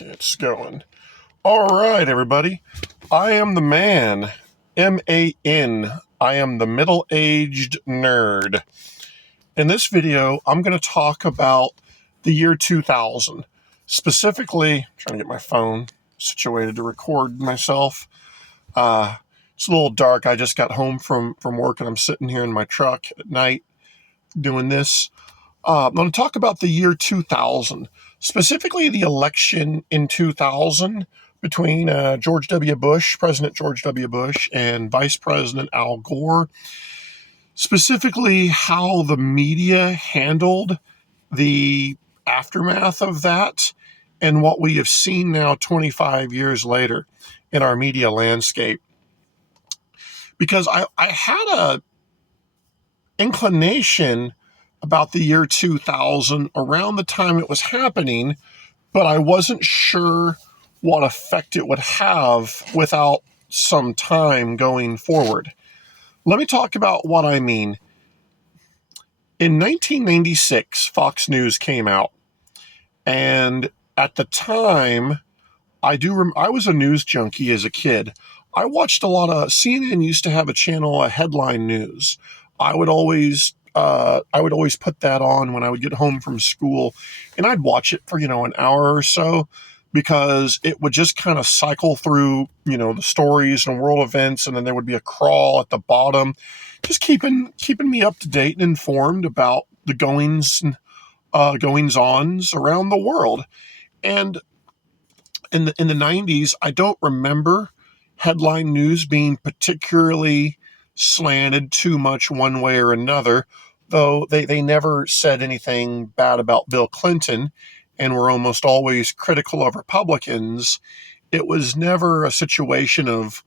It's going. All right, everybody. I am the man, M.A.N. I am the middle-aged nerd. In this video, I'm going to talk about the year 2000. Specifically, I'm trying to get my phone situated to record myself. It's a little dark. I just got home from work, and I'm sitting here in my truck at night doing this. I'm going to talk about the year 2000, specifically the election in 2000 between President George W. Bush, and Vice President Al Gore. Specifically, how the media handled the aftermath of that and what we have seen now 25 years later in our media landscape. Because I had a inclination about the year 2000 around the time it was happening, but I wasn't sure what effect it would have without some time going forward. Let me talk about what I mean. In 1996, Fox News came out, and at the time, I was a news junkie as a kid. I watched a lot of CNN. Used to have a channel, Headline News. I would always put that on when I would get home from school, and I'd watch it for an hour or so, because it would just kind of cycle through the stories and world events, and then there would be a crawl at the bottom, just keeping me up to date and informed about the goings ons around the world. And in the 90s, I don't remember Headline News being particularly slanted too much one way or another, though they never said anything bad about Bill Clinton and were almost always critical of Republicans. It was never a situation of,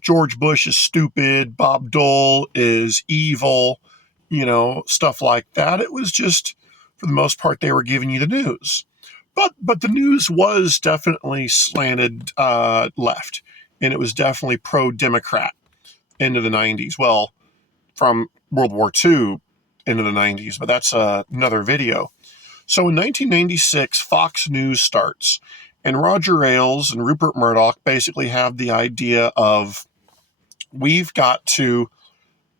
George Bush is stupid, Bob Dole is evil, stuff like that. It was just, for the most part, they were giving you the news. But the news was definitely slanted left, and it was definitely pro-Democrat into the 90s. Well, from World War II into the 90s, but that's another video. So in 1996, Fox News starts, and Roger Ailes and Rupert Murdoch basically have the idea of, we've got to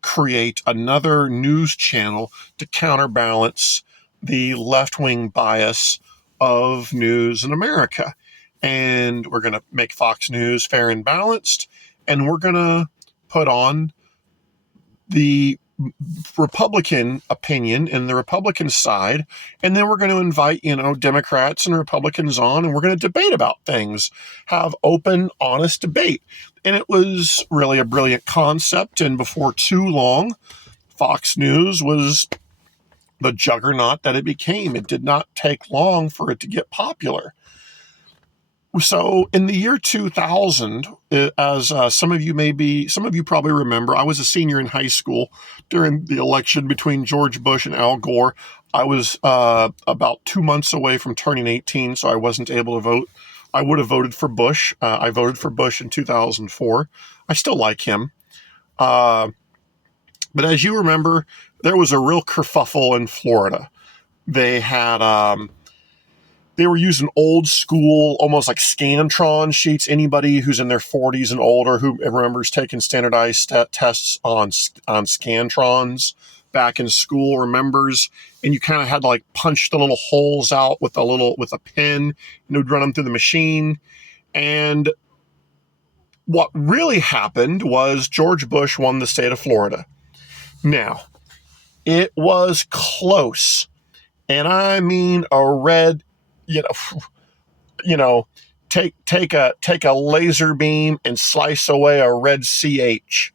create another news channel to counterbalance the left-wing bias of news in America. And we're going to make Fox News fair and balanced, and we're going to put on the Republican opinion and the Republican side, and then we're going to invite, Democrats and Republicans on, and we're going to debate about things, have open, honest debate. And it was really a brilliant concept, and before too long, Fox News was the juggernaut that it became. It did not take long for it to get popular. So in the year 2000, as some of you probably remember, I was a senior in high school during the election between George Bush and Al Gore. I was about 2 months away from turning 18, so I wasn't able to vote. I would have voted for Bush. I voted for Bush in 2004. I still like him. But as you remember, there was a real kerfuffle in Florida. They were using old school, almost like Scantron sheets. Anybody who's in their 40s and older who remembers taking standardized tests on Scantrons back in school remembers. And you kind of had to like punch the little holes out with a pen, and it would run them through the machine. And what really happened was George Bush won the state of Florida. Now, it was close, and I mean a red, take a laser beam and slice away a red CH.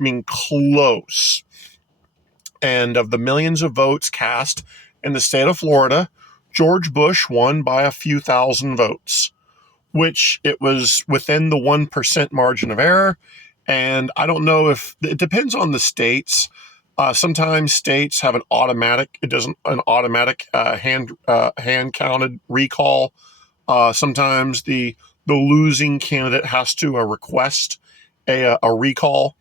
I mean, close. And of the millions of votes cast in the state of Florida, George Bush won by a few thousand votes, which it was within the 1% margin of error. And I don't know if it depends on the states. Sometimes states have an automatic hand counted recall. Sometimes the losing candidate has to request a recall,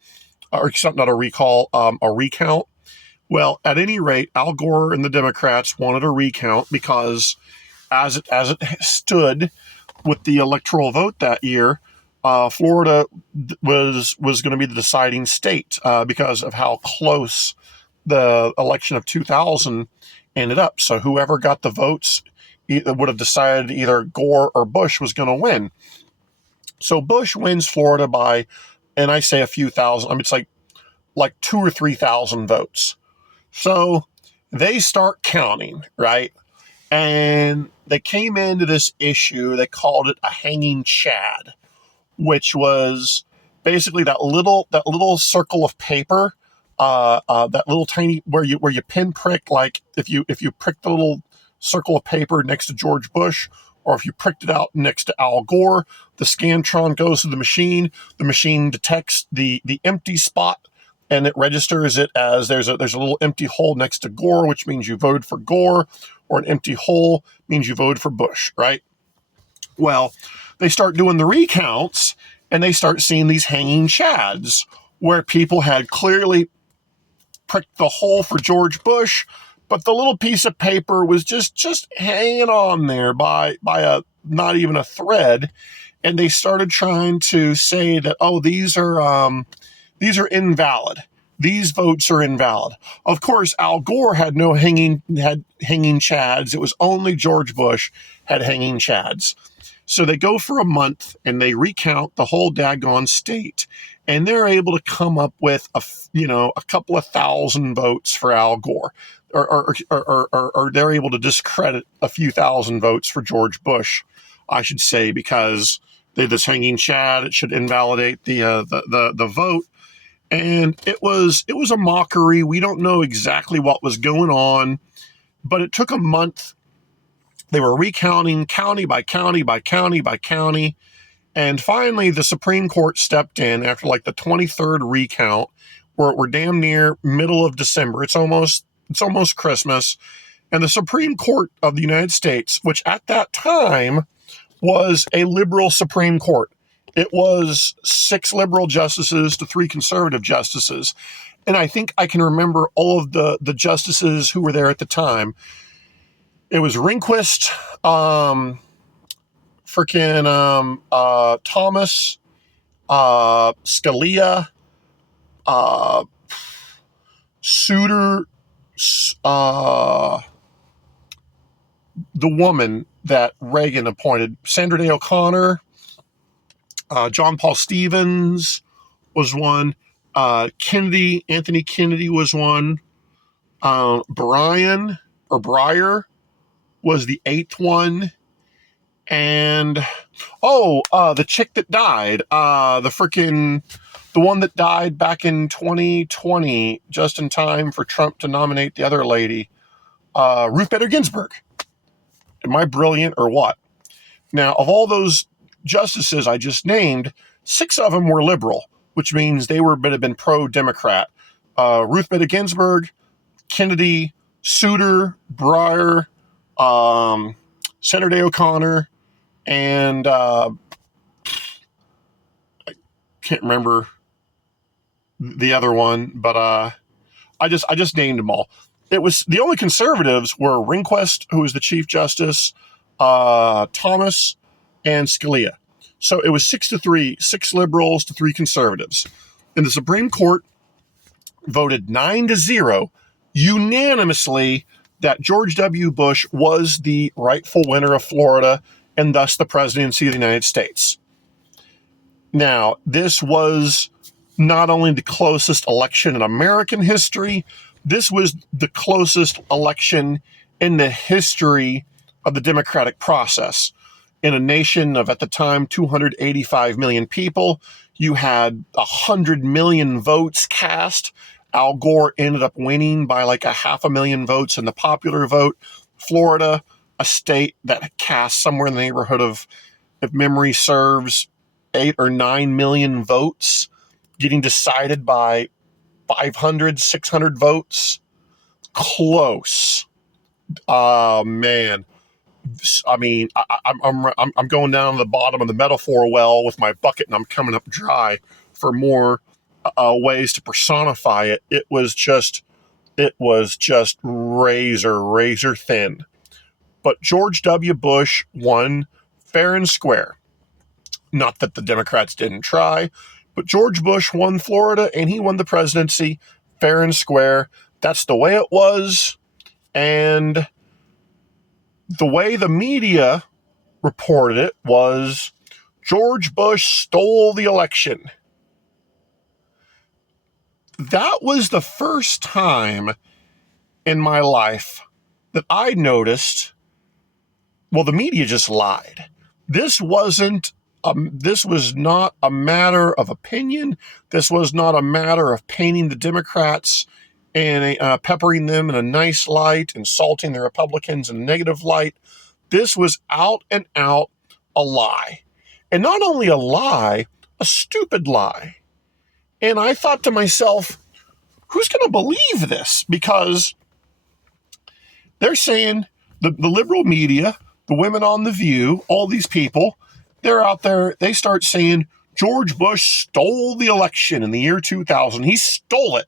or not a recall, a recount. Well, at any rate, Al Gore and the Democrats wanted a recount because as it stood with the electoral vote that year, Florida was going to be the deciding state because of how close the election of 2000 ended up. So whoever got the votes would have decided either Gore or Bush was going to win. So Bush wins Florida by, and I say a few thousand. I mean, it's like 2,000 or 3,000 votes. So they start counting, right? And they came into this issue. They called it a hanging chad, which was basically that little circle of paper, that little tiny where you pinprick, like if you prick the little circle of paper next to George Bush, or if you pricked it out next to Al Gore, the Scantron goes to the machine. The machine detects the empty spot, and it registers it as there's a little empty hole next to Gore, which means you voted for Gore, or an empty hole means you voted for Bush, right? Well, they start doing the recounts, and they start seeing these hanging chads where people had clearly pricked the hole for George Bush, but the little piece of paper was just hanging on there by a not even a thread, and they started trying to say that, oh, these are invalid. These votes are invalid. Of course, Al Gore had hanging chads. It was only George Bush had hanging chads. So they go for a month and they recount the whole daggone state, and they're able to come up with a couple of thousand votes for Al Gore, or they're able to discredit a few thousand votes for George Bush, I should say, because they this hanging chad. It should invalidate the vote. And it was a mockery. We don't know exactly what was going on, but it took a month. They were recounting county by county by county by county. And finally, the Supreme Court stepped in after like the 23rd recount. We're damn near middle of December. It's almost Christmas. And the Supreme Court of the United States, which at that time was a liberal Supreme Court. It was 6 liberal justices to 3 conservative justices. And I think I can remember all of the justices who were there at the time. It was Rehnquist, Thomas, Scalia, Souter, the woman that Reagan appointed, Sandra Day O'Connor, John Paul Stevens was one, Anthony Kennedy was one, Breyer was the 8th one, and the chick that died, the one that died back in 2020, just in time for Trump to nominate the other lady, Ruth Bader Ginsburg. Am I brilliant or what? Now, of all those justices I just named, 6 of them were liberal, which means they would have been pro-Democrat. Ruth Bader Ginsburg, Kennedy, Souter, Breyer, Sandra Day O'Connor, and I can't remember the other one, but I just named them all. It was the only conservatives were Rehnquist, who was the Chief Justice, Thomas, and Scalia. So it was 6-3, 6 liberals to 3 conservatives. And the Supreme Court voted 9-0 unanimously that George W. Bush was the rightful winner of Florida and thus the presidency of the United States. Now, this was not only the closest election in American history, this was the closest election in the history of the democratic process. In a nation of, at the time, 285 million people, you had 100 million votes cast. Al Gore ended up winning by like 500,000 votes in the popular vote. Florida, a state that cast somewhere in the neighborhood of, if memory serves, 8 or 9 million votes, getting decided by 500, 600 votes. Close. Man. I mean, I'm going down to the bottom of the metaphor well with my bucket, and I'm coming up dry for more ways to personify it. It was just razor thin. But George W. Bush won fair and square. Not that the Democrats didn't try, but George Bush won Florida and he won the presidency fair and square. That's the way it was. And the way the media reported it was George Bush stole the election. That was the first time in my life that I noticed, well, the media just lied. This was not a matter of opinion. This was not a matter of painting the Democrats and peppering them in a nice light, insulting the Republicans in a negative light. This was out and out a lie. And not only a lie, a stupid lie. And I thought to myself, who's going to believe this? Because they're saying, the liberal media, the women on The View, all these people, they're out there, they start saying, George Bush stole the election in the year 2000. He stole it.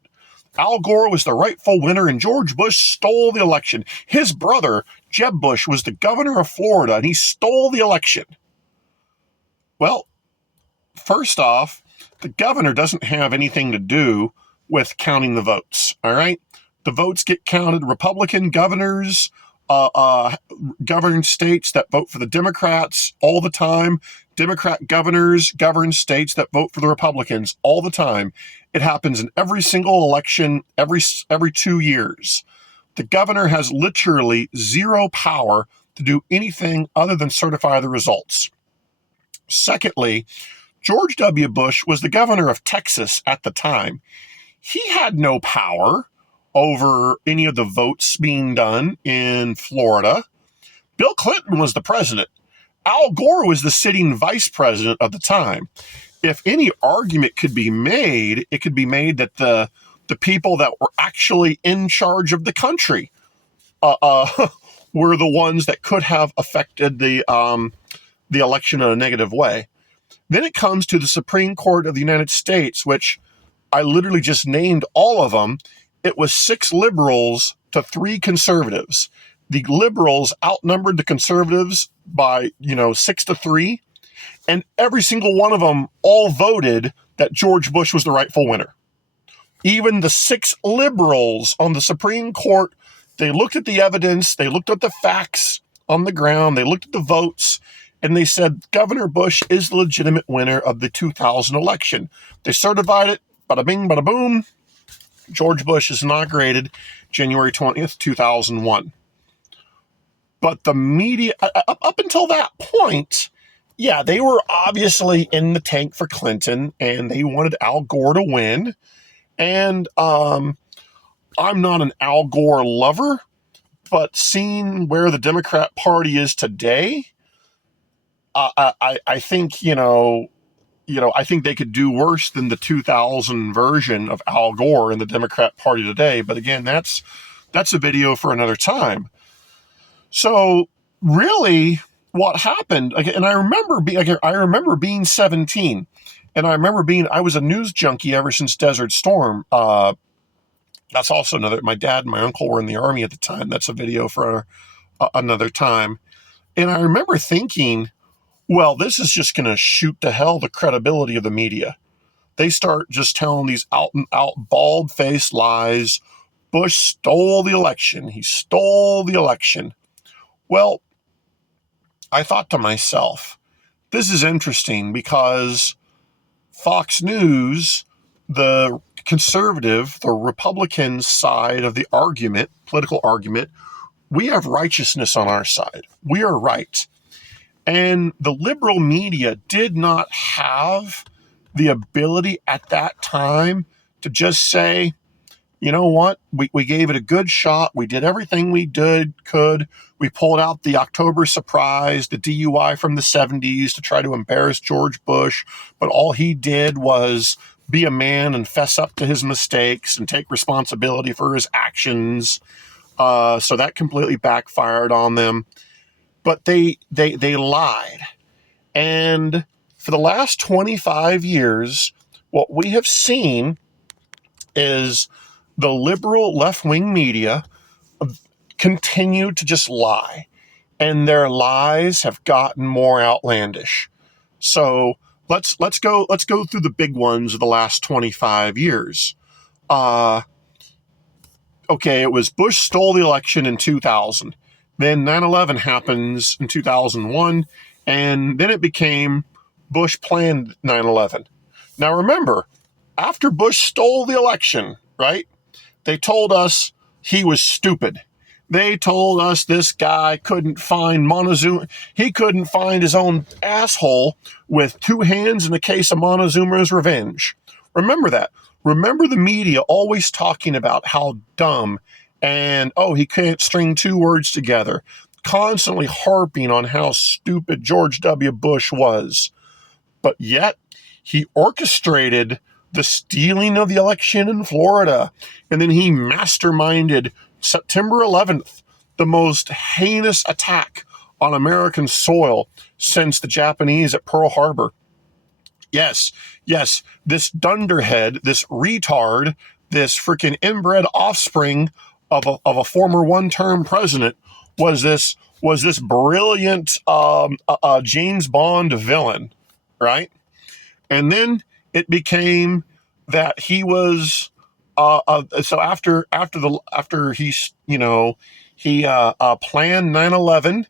Al Gore was the rightful winner and George Bush stole the election. His brother, Jeb Bush, was the governor of Florida and he stole the election. Well, first off, the governor doesn't have anything to do with counting the votes, all right? The votes get counted. Republican governors govern states that vote for the Democrats all the time. Democrat governors govern states that vote for the Republicans all the time. It happens in every single election, every 2 years. The governor has literally zero power to do anything other than certify the results. Secondly, George W. Bush was the governor of Texas at the time. He had no power over any of the votes being done in Florida. Bill Clinton was the president. Al Gore was the sitting vice president at the time. If any argument could be made, it could be made that the people that were actually in charge of the country were the ones that could have affected the election in a negative way. Then it comes to the Supreme Court of the United States, which I literally just named all of them. It was 6 liberals to 3 conservatives. The liberals outnumbered the conservatives by, 6-3. And every single one of them all voted that George Bush was the rightful winner. Even the 6 liberals on the Supreme Court, they looked at the evidence, they looked at the facts on the ground, they looked at the votes, and they said Governor Bush is the legitimate winner of the 2000 election. They certified it, bada bing, bada boom. George Bush is inaugurated January 20th, 2001. But the media, up until that point, yeah, they were obviously in the tank for Clinton, and they wanted Al Gore to win. And I'm not an Al Gore lover, but seeing where the Democrat Party is today, I think, I think they could do worse than the 2000 version of Al Gore in the Democrat Party today. But again, that's a video for another time. So really, what happened? And I remember being 17, and I was a news junkie ever since Desert Storm. That's also another. My dad and my uncle were in the Army at the time. That's a video for another time. And I remember thinking, well, this is just going to shoot to hell the credibility of the media. They start just telling these out and out bald-faced lies. Bush stole the election. He stole the election. Well, I thought to myself, this is interesting because Fox News, the conservative, the Republican side of the argument, political argument, we have righteousness on our side. We are right. And the liberal media did not have the ability at that time to just say, you know what, we gave it a good shot. We did everything we could. We pulled out the October surprise, the DUI from the 70s to try to embarrass George Bush. But all he did was be a man and fess up to his mistakes and take responsibility for his actions. So that completely backfired on them. But they lied. And for the last 25 years, what we have seen is the liberal left-wing media continue to just lie. and their lies have gotten more outlandish. So let's go through the big ones of the last 25 years. Uh, okay, it was Bush stole the election in 2000. Then 9/11 happens in 2001, and then it became Bush planned 9/11. Now remember, after Bush stole the election, right? They told us he was stupid. They told us this guy couldn't find Montezuma. He couldn't find his own asshole with two hands in the case of Montezuma's revenge. Remember that. Remember the media always talking about how dumb and, oh, he can't string two words together, constantly harping on how stupid George W. Bush was. But yet, he orchestrated the stealing of the election in Florida. And then he masterminded September 11th, the most heinous attack on American soil since the Japanese at Pearl Harbor. Yes, yes, this dunderhead, this retard, this freaking inbred offspring of a former one-term president was this brilliant James Bond villain, right? And then it became that he was so after he planned 9/11.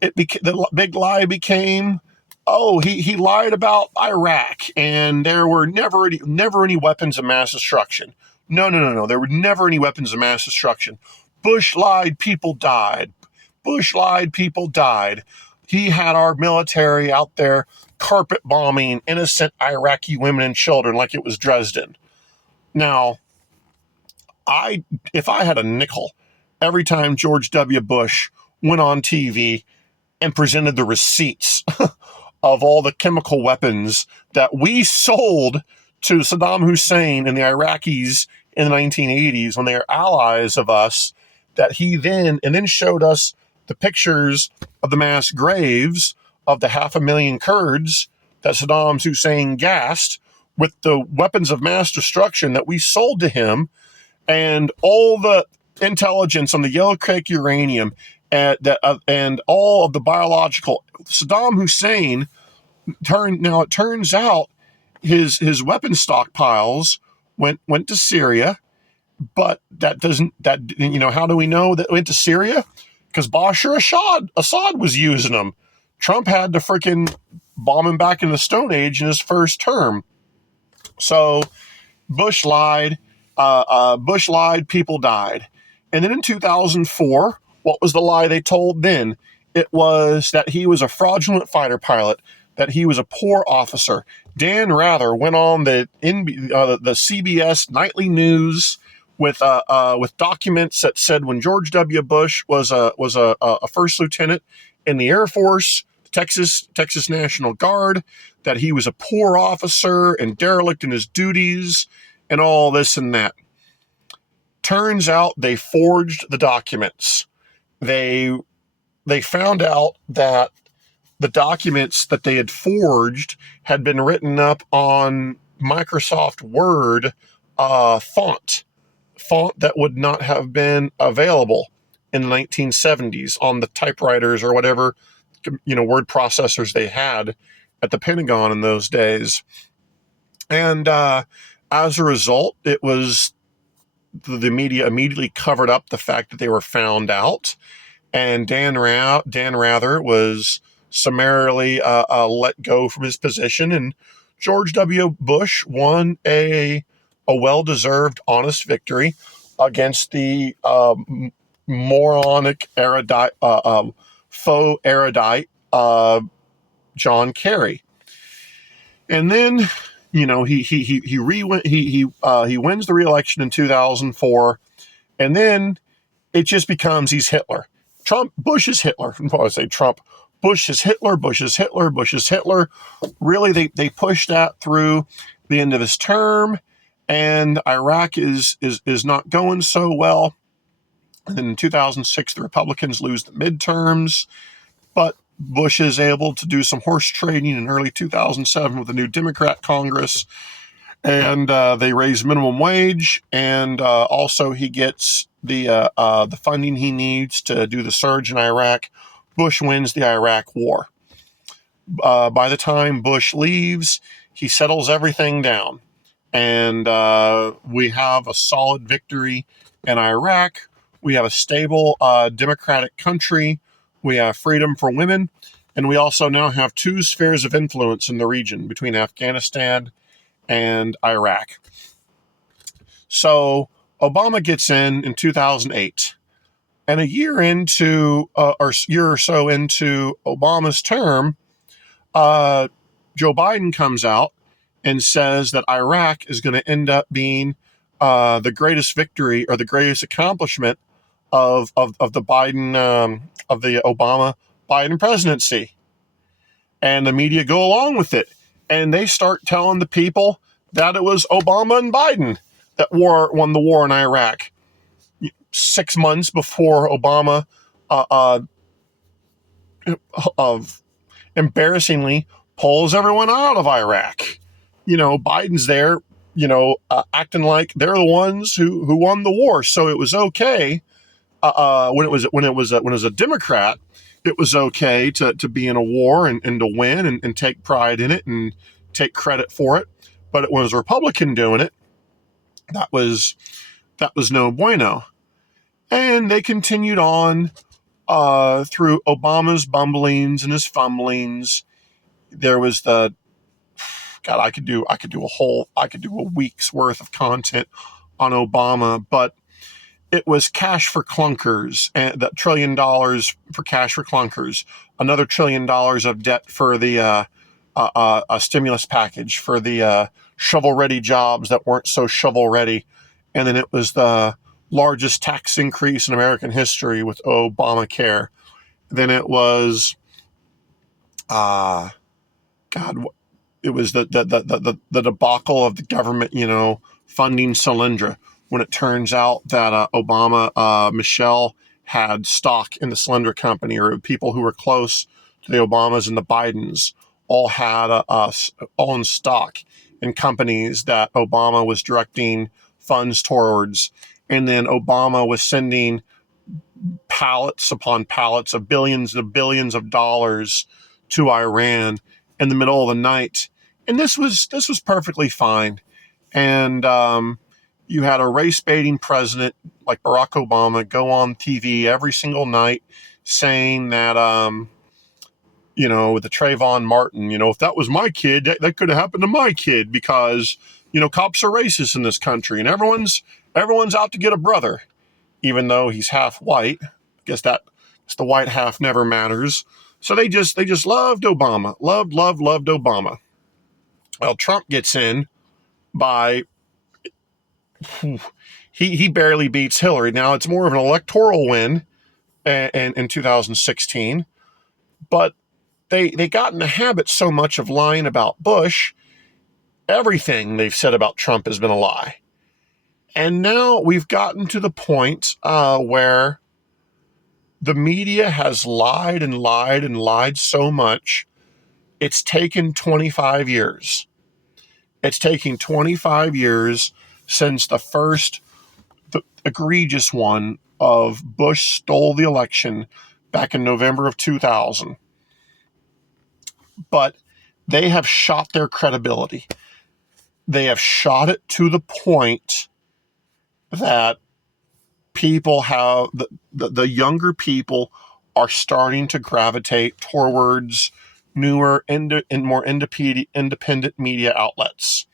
The big lie became, oh, he lied about Iraq, and there were never any weapons of mass destruction. No, there were never any weapons of mass destruction. Bush lied, people died. Bush lied, people died. He had our military out there carpet bombing innocent Iraqi women and children like it was Dresden. Now, if I had a nickel every time George W. Bush went on TV and presented the receipts of all the chemical weapons that we sold to Saddam Hussein and the Iraqis in the 1980s when they were allies of us, that he then showed us the pictures of the mass graves of the 500,000 Kurds that Saddam Hussein gassed with the weapons of mass destruction that we sold to him, and all the intelligence on the yellow cake uranium and all of the biological. Saddam Hussein it turns out his weapon stockpiles went to Syria, but how do we know that it went to Syria? Because Bashar Assad was using them. Trump had to freaking bomb him back in the Stone Age in his first term. So Bush lied. Bush lied. People died. And then in 2004, what was the lie they told then? It was that he was a fraudulent fighter pilot, that he was a poor officer. Dan Rather went on the CBS nightly news with documents that said when George W. Bush was a first lieutenant in the Air Force, Texas National Guard, that he was a poor officer and derelict in his duties and all this and that. Turns out they forged the documents. They found out that the documents that they had forged had been written up on Microsoft Word font that would not have been available in the 1970s on the typewriters or whatever, word processors they had at the Pentagon in those days. And as a result, it was the media immediately covered up the fact that they were found out, and Dan Rather was summarily let go from his position, and George W. Bush won a well-deserved, honest victory against the moronic erudite, faux erudite John Kerry. And then, he wins the re-election in 2004, and then it just becomes he's Hitler. Bush is Hitler. I say Trump. Bush is Hitler. Bush is Hitler. Bush is Hitler. Really, they pushed that through the end of his term, and Iraq is not going so well. And then in 2006, the Republicans lose the midterms, but Bush is able to do some horse trading in early 2007 with the new Democrat Congress, and they raise minimum wage, and also he gets the funding he needs to do the surge in Iraq Bush wins the Iraq War. By the time Bush leaves, he settles everything down. And we have a solid victory in Iraq. We have a stable democratic country. We have freedom for women. And we also now have two spheres of influence in the region between Afghanistan and Iraq. So Obama gets in 2008. And a year or so into Obama's term, Joe Biden comes out and says that Iraq is going to end up being the greatest victory or the greatest accomplishment of the Biden of the Obama Biden presidency, and the media go along with it, and they start telling the people that it was Obama and Biden that won the war in Iraq 6 months before Obama of embarrassingly pulls everyone out of Iraq. Biden's there, acting like they're the ones who won the war. So it was okay when it was a Democrat. It was okay to be in a war and to win and take pride in it and take credit for it. But it was a Republican doing it. That was no bueno. And they continued on through Obama's bumblings and his fumblings. There was the God. I could do a week's worth of content on Obama, but it was cash for clunkers, and that $1 trillion for cash for clunkers, another $1 trillion of debt for the a stimulus package for the shovel-ready jobs that weren't so shovel-ready, and then it was the largest tax increase in American history with Obamacare. Then it was, God, it was the debacle of the government, funding Solyndra, when it turns out that Michelle had stock in the Solyndra company, or people who were close to the Obamas and the Bidens all had own stock in companies that Obama was directing funds towards. And then Obama was sending pallets upon pallets of billions and billions of dollars to Iran in the middle of the night. And this was perfectly fine. And you had a race-baiting president like Barack Obama go on TV every single night saying that, with the Trayvon Martin, if that was my kid, that could have happened to my kid, because, cops are racist in this country and everyone's out to get a brother, even though he's half white. I guess the white half never matters. So they just loved Obama, loved Obama. Well, Trump gets in by, he barely beats Hillary. Now it's more of an electoral win in 2016, but they got in the habit so much of lying about Bush. Everything they've said about Trump has been a lie. And now we've gotten to the point where the media has lied and lied and lied so much, it's taken 25 years. It's taking 25 years since the first egregious one of Bush stole the election back in November of 2000. But they have shot their credibility. They have shot it to the point that people have, the younger people are starting to gravitate towards newer and more independent media outlets.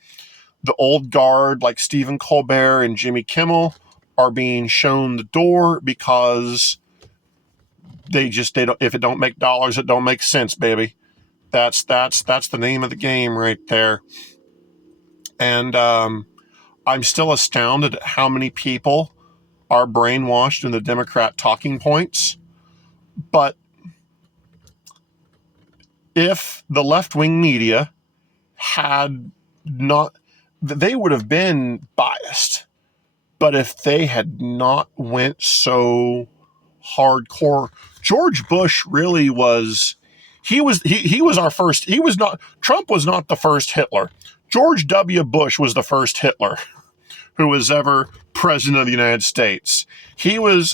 The old guard like Stephen Colbert and Jimmy Kimmel are being shown the door because they don't, if it don't make dollars, it don't make sense, baby. That's the name of the game right there. And I'm still astounded at how many people are brainwashed in the Democrat talking points. But if the left-wing media had not, they would have been biased. But if they had not went so hardcore, George Bush really was, he was our first, Trump was not the first Hitler. George W. Bush was the first Hitler who was ever president of the United States. He was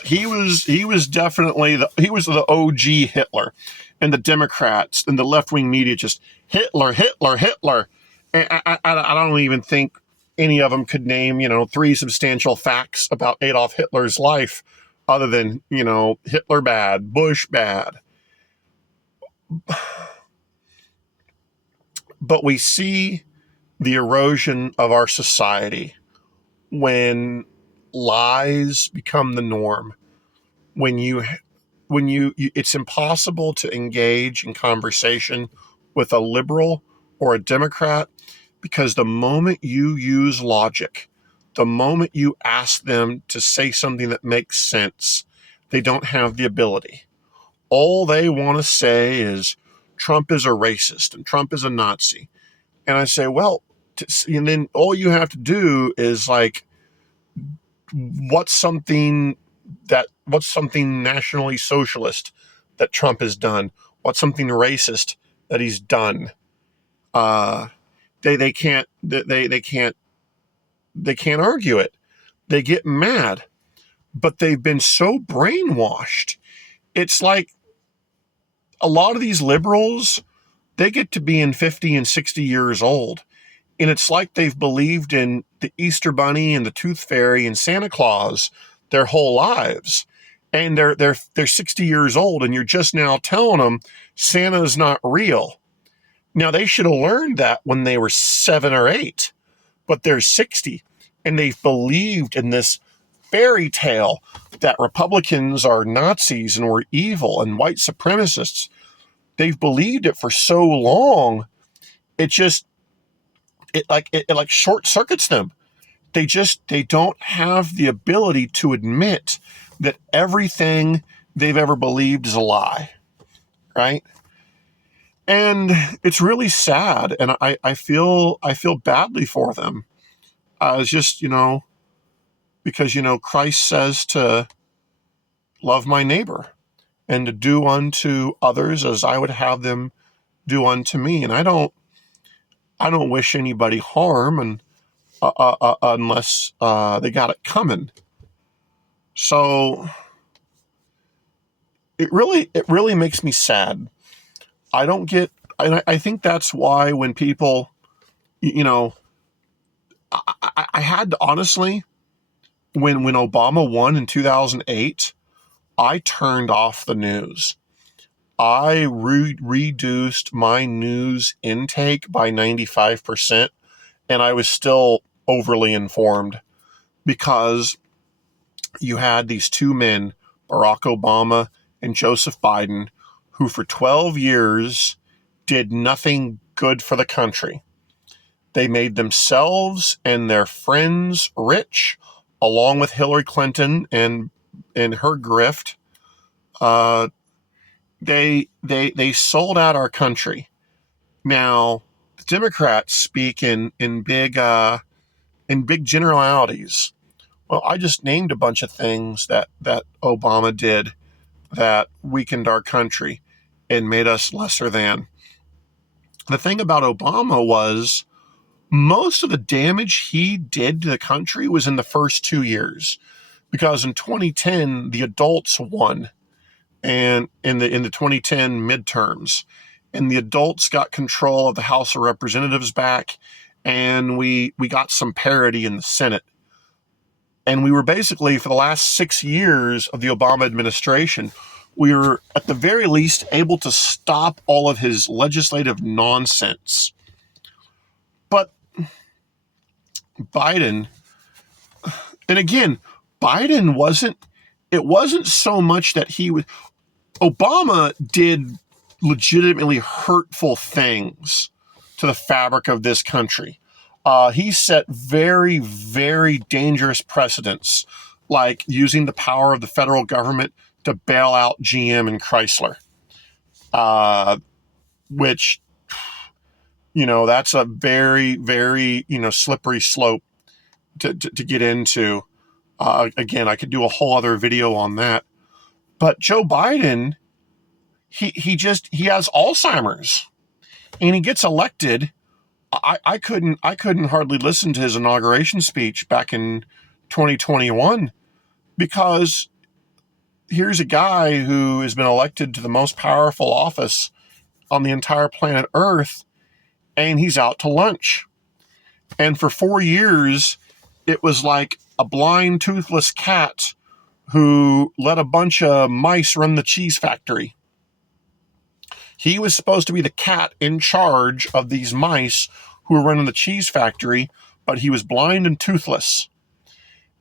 definitely the OG Hitler, and the Democrats and the left-wing media just Hitler, Hitler, Hitler. And I don't even think any of them could name, three substantial facts about Adolf Hitler's life other than, Hitler bad, Bush bad. But we see the erosion of our society when lies become the norm, when it's impossible to engage in conversation with a liberal or a Democrat, because the moment you use logic, the moment you ask them to say something that makes sense, they don't have the ability. All they want to say is Trump is a racist and Trump is a Nazi. And I say, well, and then all you have to do is like, what's something nationally socialist that Trump has done? What's something racist that he's done? They can't argue it. They get mad, but they've been so brainwashed. It's like a lot of these liberals, they get to be in 50 and 60 years old, and it's like they've believed in the Easter Bunny and the Tooth Fairy and Santa Claus their whole lives. And they're 60 years old, and you're just now telling them Santa's not real. Now, they should have learned that when they were 7 or 8, but they're 60, and they've believed in this fairy tale that Republicans are Nazis and we're evil and white supremacists. They've believed it for so long, it short circuits them. They don't have the ability to admit that everything they've ever believed is a lie, right? And it's really sad, and I feel badly for them. It's just, because, Christ says to love my neighbor and to do unto others as I would have them do unto me. And I don't wish anybody harm, and unless they got it coming. So it really makes me sad. I think that's why when people, I had to honestly, when Obama won in 2008, I turned off the news. I reduced my news intake by 95%, and I was still overly informed because you had these two men, Barack Obama and Joseph Biden, who for 12 years did nothing good for the country. They made themselves and their friends rich, along with Hillary Clinton and her grift. They sold out our country. Now, the Democrats speak in big generalities. Well, I just named a bunch of things that Obama did that weakened our country and made us lesser than. The thing about Obama was most of the damage he did to the country was in the first 2 years, because in 2010 the adults won, and in the 2010 midterms, and the adults got control of the House of Representatives back, and we got some parity in the Senate. And we were basically, for the last 6 years of the Obama administration, we were at the very least able to stop all of his legislative nonsense. But Biden, and again, Biden it wasn't so much that Obama did legitimately hurtful things to the fabric of this country. He set very, very dangerous precedents, like using the power of the federal government to bail out GM and Chrysler, which, that's a very, very, slippery slope to get into. Again, I could do a whole other video on that. But Joe Biden, he has Alzheimer's, and he gets elected. I couldn't hardly listen to his inauguration speech back in 2021, because here's a guy who has been elected to the most powerful office on the entire planet Earth, and he's out to lunch. And for 4 years, it was like a blind, toothless cat who let a bunch of mice run the cheese factory. He was supposed to be the cat in charge of these mice who were running the cheese factory, but he was blind and toothless.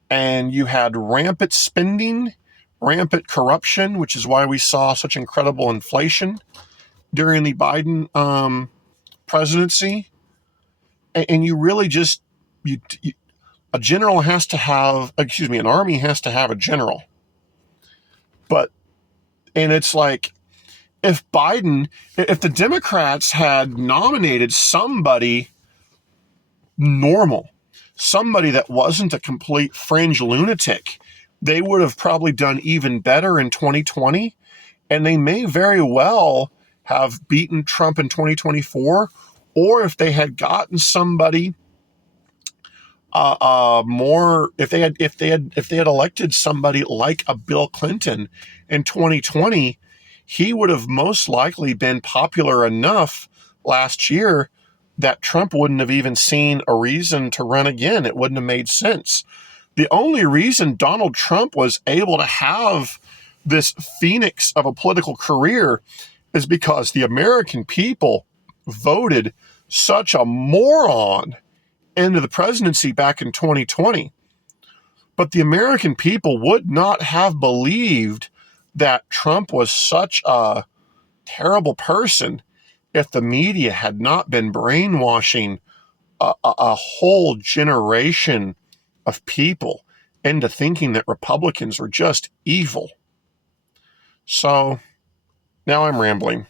And you had rampant spending, rampant corruption, which is why we saw such incredible inflation during the Biden presidency. And you really just, a general has to have, an army has to have a general. And it's like, if the Democrats had nominated somebody normal, somebody that wasn't a complete fringe lunatic, they would have probably done even better in 2020. And they may very well have beaten Trump in 2024. Or if they had gotten somebody more, if they had elected somebody like a Bill Clinton in 2020, he would have most likely been popular enough last year that Trump wouldn't have even seen a reason to run again. It wouldn't have made sense. The only reason Donald Trump was able to have this phoenix of a political career is because the American people voted such a moron into the presidency back in 2020. But the American people would not have believed that Trump was such a terrible person if the media had not been brainwashing a whole generation of people into thinking that Republicans were just evil. So now I'm rambling.